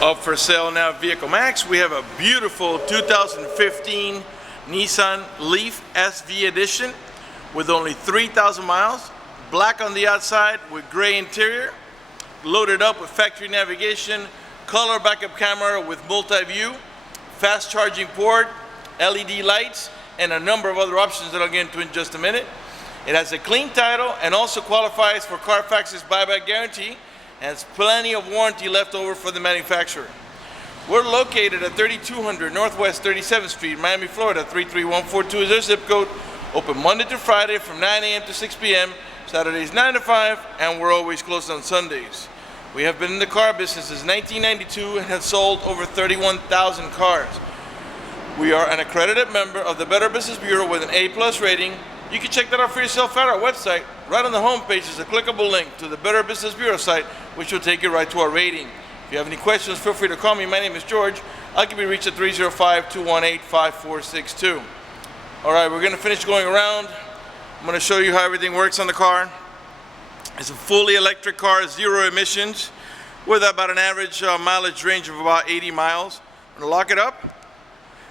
Up for sale now, Vehiclemax. We have a beautiful 2015 Nissan Leaf SV edition with only 3,000 miles, black on the outside with gray interior, loaded up with factory navigation, color backup camera with multi-view, fast charging port, LED lights, and a number of other options that I'll get into in just a minute. It has a clean title and also qualifies for Carfax's buyback guarantee, and has plenty of warranty left over for the manufacturer. We're located at 3200 Northwest 37th Street, Miami, Florida, 33142 is our zip code. Open Monday to Friday from 9 a.m. to 6 p.m., Saturdays 9 to 5, and we're always closed on Sundays. We have been in the car business since 1992 and have sold over 31,000 cars. We are an accredited member of the Better Business Bureau with an A+ rating. You can check that out for yourself at our website. Right on the home page is a clickable link to the Better Business Bureau site, which will take you right to our rating. If you have any questions, feel free to call me. My name is George. I can be reached at 305-218-5462. All right, we're going to finish going around. I'm going to show you how everything works on the car. It's a fully electric car, 0 emissions, with about an average mileage range of about 80 miles. I'm going to lock it up.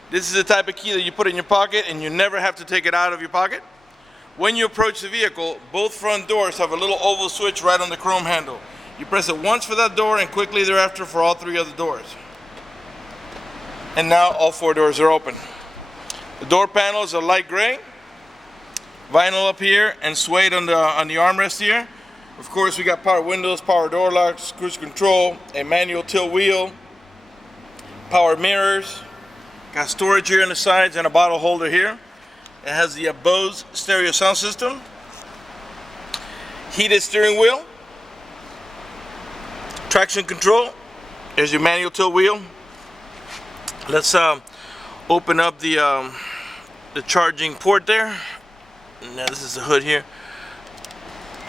This is the type of key that you put in your pocket and you never have to take it out of your pocket. When you approach the vehicle, both front doors have a little oval switch right on the chrome handle. You press it once for that door and quickly thereafter for all 3 other doors. And now all 4 doors are open. The door panels are light gray, vinyl up here, and suede on the armrest here. Of course, we got power windows, power door locks, cruise control, a manual tilt wheel, power mirrors, got storage here on the sides and a bottle holder here. It has the Bose stereo sound system, heated steering wheel, traction control. There's your manual tilt wheel. Let's open up the charging port there. Now this is the hood here.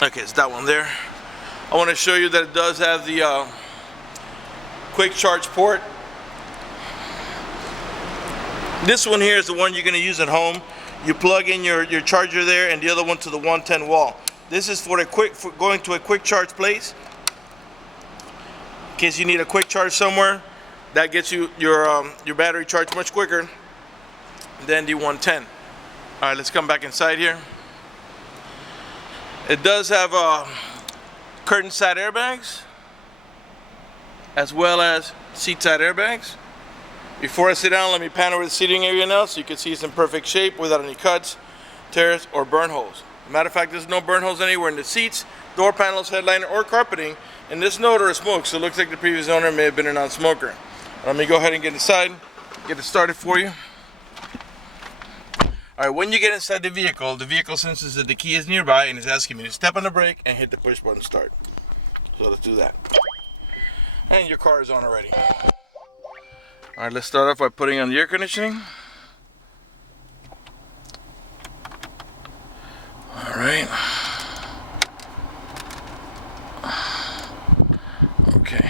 Okay, it's that one there. I want to show you that it does have the quick charge port. This one here is the one you're going to use at home. You plug in your charger there and the other one to the 110 wall. This is for going to a quick charge place. In case you need a quick charge somewhere, that gets you your battery charged much quicker than the 110. All right, let's come back inside here. It does have curtain side airbags as well as seat side airbags. Before I sit down, let me pan over the seating area now so you can see it's in perfect shape without any cuts, tears, or burn holes. Matter of fact, there's no burn holes anywhere in the seats, door panels, headliner, or carpeting, and there's no odor of smoke, so it looks like the previous owner may have been a non-smoker. Let me go ahead and get inside, get it started for you. Alright, when you get inside the vehicle senses that the key is nearby and is asking me to step on the brake and hit the push button start. So let's do that. And your car is on already. Alright, let's start off by putting on the air conditioning. Alright. Okay.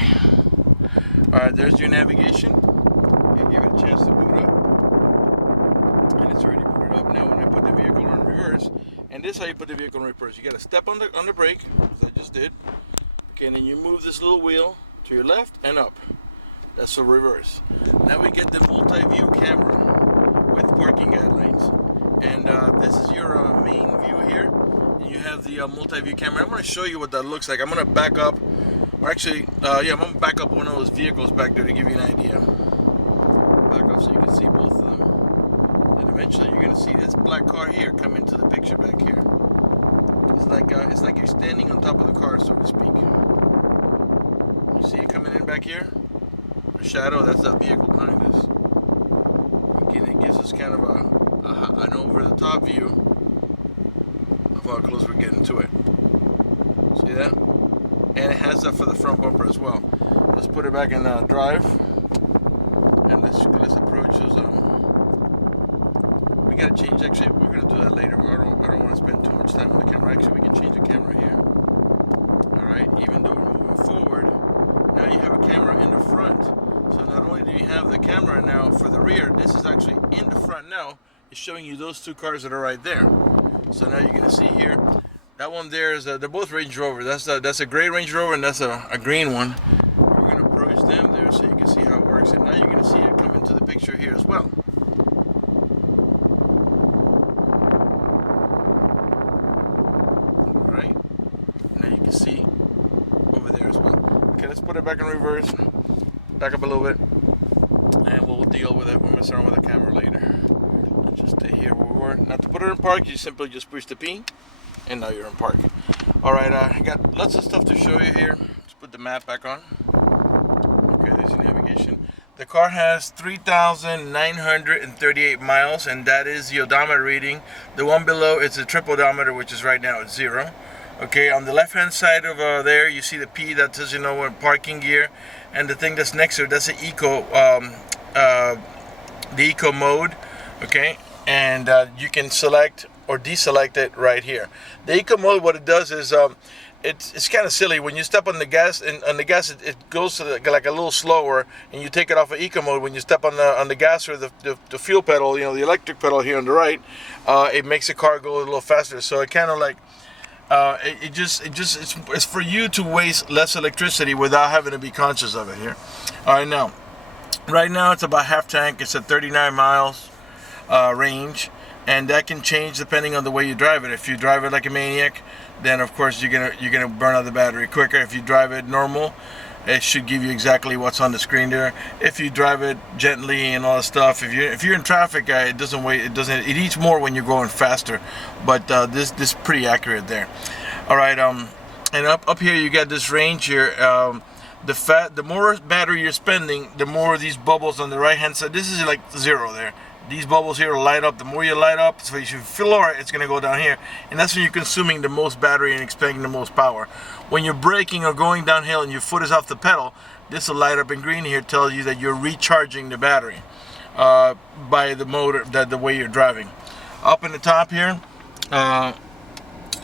Alright, there's your navigation. And give it a chance to boot up. And it's already booted up. Now when I put the vehicle in reverse, and this is how you put the vehicle in reverse. You gotta step on the brake, as I just did. Okay, and then you move this little wheel to your left and up. That's the reverse. Now we get the multi-view camera with parking guidelines. And this is your main view here. And you have the multi-view camera. I'm going to show you what that looks like. I'm going to back up. Or actually, I'm going to back up one of those vehicles back there to give you an idea. Back up so you can see both of them. And eventually you're going to see this black car here come into the picture back here. It's like you're standing on top of the car, so to speak. You see it coming in back here? Shadow, that's that vehicle behind us. Again, it gives us kind of an over-the-top view of how close we're getting to it. See that? And it has that for the front bumper as well. Let's put it back in drive, and let's approach those. We gotta change. Actually, we're gonna do that later. I don't want to spend too much time on the camera. Actually, we can change the camera here. All right. Even though we're moving forward, now you have a camera in the front. So not only do you have the camera now for the rear, this is actually in the front now. It's showing you those 2 cars that are right there. So now you're going to see here, that one there is, they're both Range Rover. That's a gray Range Rover and that's a green one. We're going to approach them there so you can works, and now you're going to see it come into the picture here as well. Alright, now you can see over there as well. Okay, let's put it back in reverse, back up a little bit, and we'll deal with it. We'll mess around with the camera later. Let's just stay here where we were. Now to put it in park, you simply just push the P, and now you're in park. Alright, I got lots of stuff to show you here. Let's put the map back on. Okay, there's your navigation. The car has 3,938 miles, and that is the odometer reading. The one below is the trip odometer, which is right now at 0. Okay, on the left hand side of there, you see the P that says, you know, what parking gear, and the thing that's next to it, that's the eco mode. Okay, and you can select or deselect it right here. The eco mode, what it does is it's kind of silly. When you step on the gas, and on the gas it goes to like a little slower, and you take it off of eco mode. When you step on the gas or the fuel pedal, you know, the electric pedal here on the right, it makes the car go a little faster. So it kind of like it's for you to waste less electricity without having to be conscious of it here. All right, now right now it's about half tank. It's at 39 miles range, and that can change depending on the way you drive it. If you drive it like a maniac, then of course you're gonna burn out the battery quicker. If you drive it normal, it should give you exactly what's on the screen there. If you drive it gently and all that stuff, if you're in traffic, it eats more when you're going faster. But this is pretty accurate there. All right, and up here you got this range here. The more battery you're spending, the more these bubbles on the right hand side. This is like 0 there. These bubbles here will light up. The more you light up, so if you lower it, it's going to go down here. And that's when you're consuming the most battery and expending the most power. When you're braking or going downhill and your foot is off the pedal, this will light up in green here, tells you that you're recharging the battery by the motor, the way you're driving. Up in the top here,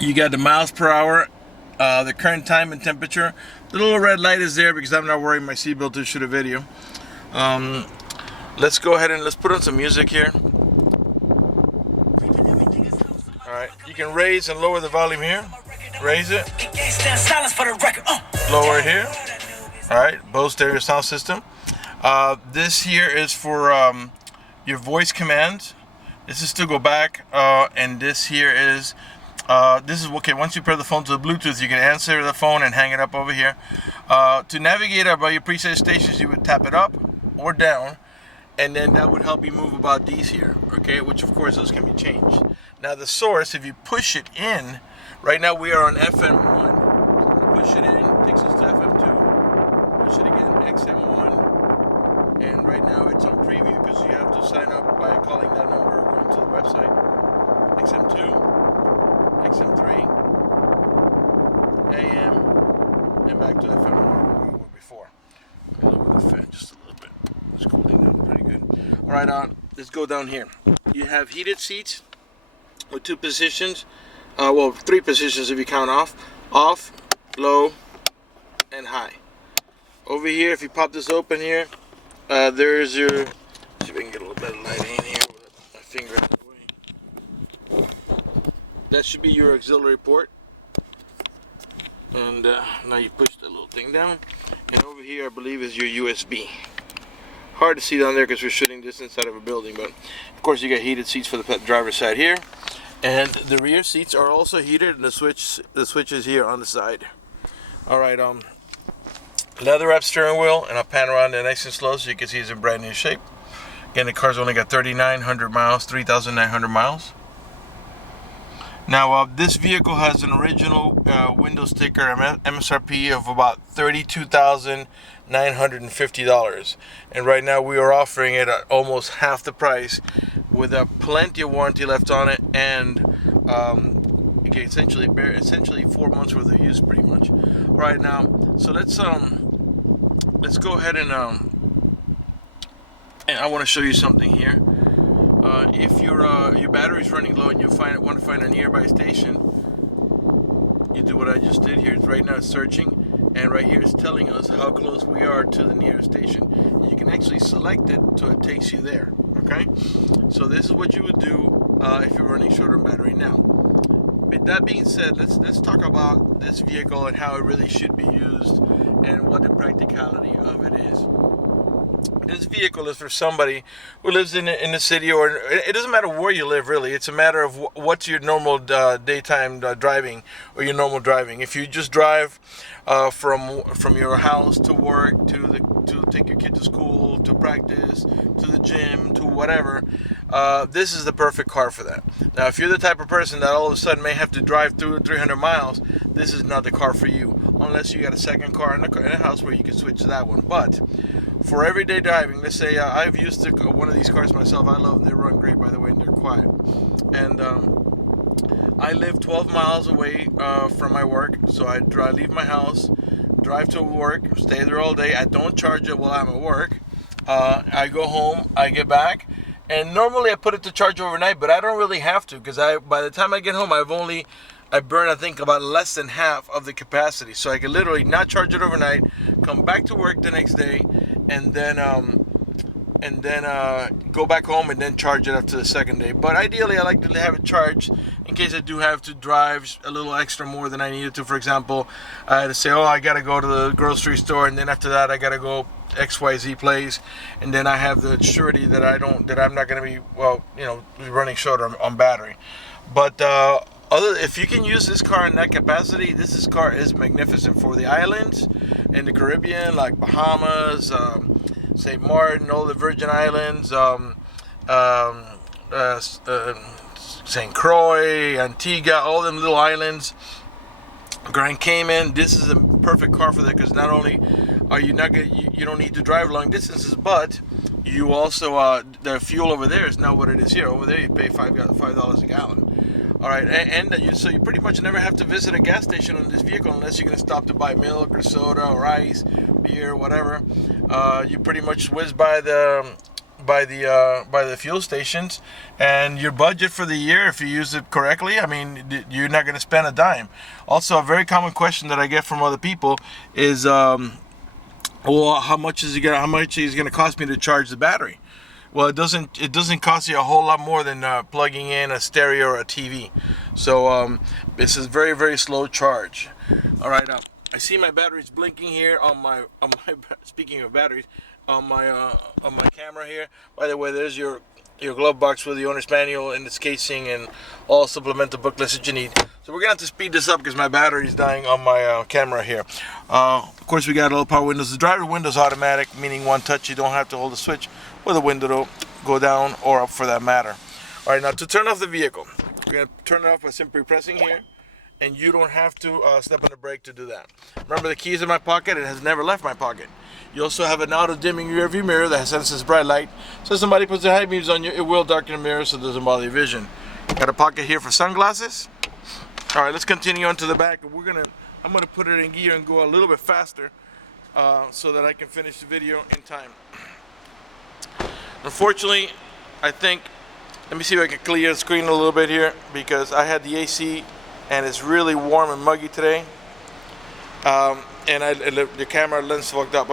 you got the miles per hour, the current time and temperature. The little red light is there because I'm not wearing my seatbelt to shoot a video. Let's go ahead and let's put on some music here. Alright, you can raise and lower the volume here. Raise it. Lower it here. Alright, Bose stereo sound system. This here is for your voice commands. This is to go back, and this here is okay. Once you pair the phone to the Bluetooth, you can answer the phone and hang it up over here. To navigate about your preset stations, you would tap it up or down, and then that would help you move about these here, okay, which of course those can be changed. Now the source, if you push it in, right now we are on FM1. So push it in, takes us to FM2. Push it again, XM1, and right now it's on preview because you have to sign up by calling that number or going to the website. XM2, XM3, AM, and back to FM1 where we were before. Let me lower the fan just a little bit. It's cooling down pretty good. Alright, let's go down here. You have heated seats with 2 positions. Well, 3 positions if you count off, low, and high. Over here, if you pop this open here, there's your, see if I can get a little bit of light in here with my finger out of the way. That should be your auxiliary port. And now you push the little thing down. And over here, I believe, is your USB. Hard to see down there because we're shooting this inside of a building, but of course you got heated seats for the driver's side here, and the rear seats are also heated, and the switch is here on the side. All right, leather wrapped steering wheel, and I'll pan around it nice and slow so you can see it's in brand new shape. Again, the car's only got 3,900 miles. Now, this vehicle has an original window sticker MSRP of about $32,950, and right now we are offering it at almost half the price, with plenty of warranty left on it, and okay, essentially 4 months worth of use, pretty much. Right now, so let's go ahead and I want to show you something here. If your battery's running low and you want to find a nearby station, you do what I just did here. Right now it's searching, and right here it's telling us how close we are to the nearest station. You can actually select it so it takes you there. Okay, so this is what you would do if you're running short on battery. Now, with that being said, let's talk about this vehicle and how it really should be used and what the practicality of it is. this vehicle is for somebody who lives in the city, or it doesn't matter where you live really. It's a matter of what's your normal daytime driving, or your normal driving. If you just drive from your house to work, to take your kid to school, to practice, to the gym, to whatever, this is the perfect car for that. Now, if you're the type of person that all of a sudden may have to drive 200 or 300 miles, this is not the car for you, unless you got a second car in a house where you can switch to that one. But for everyday driving, let's say I've used one of these cars myself. I love them. They run great, by the way, and they're quiet. And I live 12 miles away from my work, so I leave my house, drive to work, stay there all day. I don't charge it while I'm at work. I go home, I get back, and normally I put it to charge overnight, but I don't really have to, because by the time I get home, I burn, I think, about less than half of the capacity. So I can literally not charge it overnight, come back to work the next day, and then go back home and then charge it up to the second day. But ideally, I like to have it charged in case I do have to drive a little extra more than I needed to. For example, I had to say, I got to go to the grocery store, and then after that, I got to go XYZ place, and then I have the surety that I'm not going to be running short on battery. But if you can use this car in that capacity, this car is magnificent for the islands and the Caribbean, like Bahamas, St. Martin, all the Virgin Islands, St. Croix, Antigua, all them little islands, Grand Cayman. This is a perfect car for that, because not only are you don't need to drive long distances, but you also the fuel over there is not what it is here. Over there, you pay $5 a gallon. All right, so you pretty much never have to visit a gas station on this vehicle unless you're gonna stop to buy milk or soda or ice, beer, whatever. You pretty much whiz by the fuel stations, and your budget for the year, if you use it correctly, I mean, you're not gonna spend a dime. Also, a very common question that I get from other people is, well, how much is it gonna cost me to charge the battery? Well, it doesn't cost you a whole lot more than plugging in a stereo or a TV. So this is very, very slow charge. All right, I see my batteries blinking here on my speaking of batteries, on my camera here. By the way, there's your glove box with the owner's manual and its casing and all supplemental booklets that you need. So we're gonna have to speed this up because my battery is dying on my camera here. Of course, we got all power windows. The driver window is automatic, meaning one touch. You don't have to hold the switch for the window to go down or up, for that matter. All right, now to turn off the vehicle, we're gonna turn it off by simply pressing here, and you don't have to step on the brake to do that. Remember, the key is in my pocket. It has never left my pocket. You also have an auto-dimming rear-view mirror that senses bright light. So if somebody puts their high beams on you, it will darken the mirror so it doesn't bother your vision. Got a pocket here for sunglasses. All right, let's continue on to the back. I'm gonna put it in gear and go a little bit faster so that I can finish the video in time. Unfortunately, let me see if I can clear the screen a little bit here, because I had the AC and it's really warm and muggy today. And the camera lens fogged up.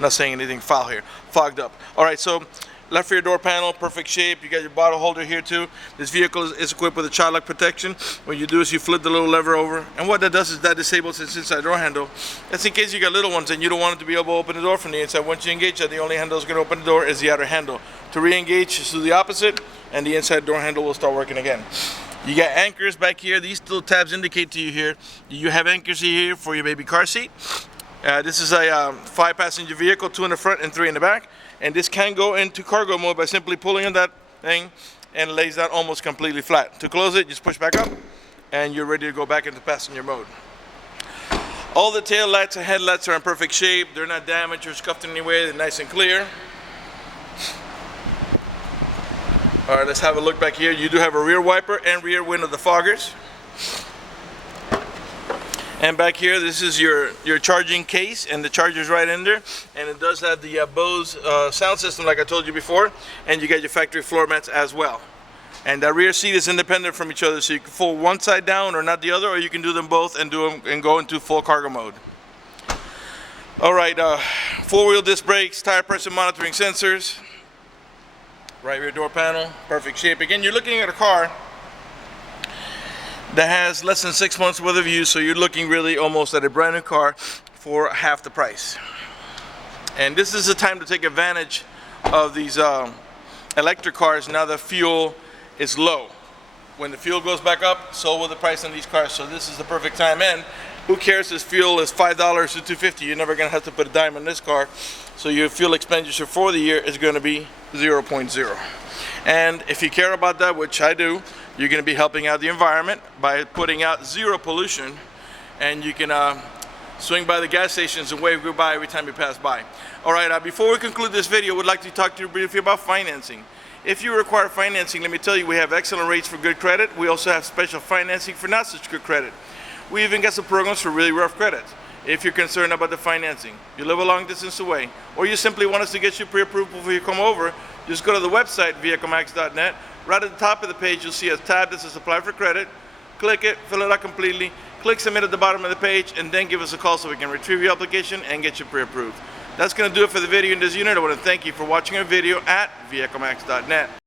Not saying anything foul here. Fogged up. All right, so left rear door panel, perfect shape. You got your bottle holder here too. This vehicle is equipped with a child lock protection. What you do is you flip the little lever over, and what that does is that disables this inside door handle. That's in case you got little ones and you don't want it to be able to open the door from the inside. Once you engage that, the only handle that's going to open the door is the outer handle. To re-engage, just do the opposite, and the inside door handle will start working again. You got anchors back here. These little tabs indicate to you here, you have anchors here for your baby car seat. This is a 5-passenger vehicle, 2 in the front and 3 in the back. And this can go into cargo mode by simply pulling on that thing, and it lays down almost completely flat. To close it, just push back up, and you're ready to go back into passenger mode. All the tail lights and headlights are in perfect shape. They're not damaged or scuffed in any way. They're nice and clear. All right, let's have a look back here. You do have a rear wiper and rear window defoggers. And back here, this is your charging case, and the charger's right in there. And it does have the Bose sound system, like I told you before. And you get your factory floor mats as well. And the rear seat is independent from each other, so you can fold one side down or not the other, or you can do them both and go into full cargo mode. All right, 4-wheel disc brakes, tire pressure monitoring sensors. Right rear door panel, perfect shape. Again, you're looking at a car that has less than 6 months worth of use, so you're looking really almost at a brand new car for half the price. And this is the time to take advantage of these electric cars. Now the fuel is low. When the fuel goes back up, so will the price on these cars. So this is the perfect time. And who cares if fuel is $5 to $2.50? You're never going to have to put a dime on this car. So your fuel expenditure for the year is going to be 0.0. And if you care about that, which I do, you're going to be helping out the environment by putting out zero pollution. And you can swing by the gas stations and wave goodbye every time you pass by. All right, before we conclude this video, I would like to talk to you briefly about financing. If you require financing, let me tell you, we have excellent rates for good credit. We also have special financing for not such good credit. We even got some programs for really rough credit. If you're concerned about the financing, you live a long distance away, or you simply want us to get you pre-approved before you come over, just go to the website, vehiclemax.net. Right at the top of the page, you'll see a tab that says Apply for Credit. Click it, fill it out completely, click Submit at the bottom of the page, and then give us a call so we can retrieve your application and get you pre-approved. That's going to do it for the video in this unit. I want to thank you for watching our video at vehiclemax.net.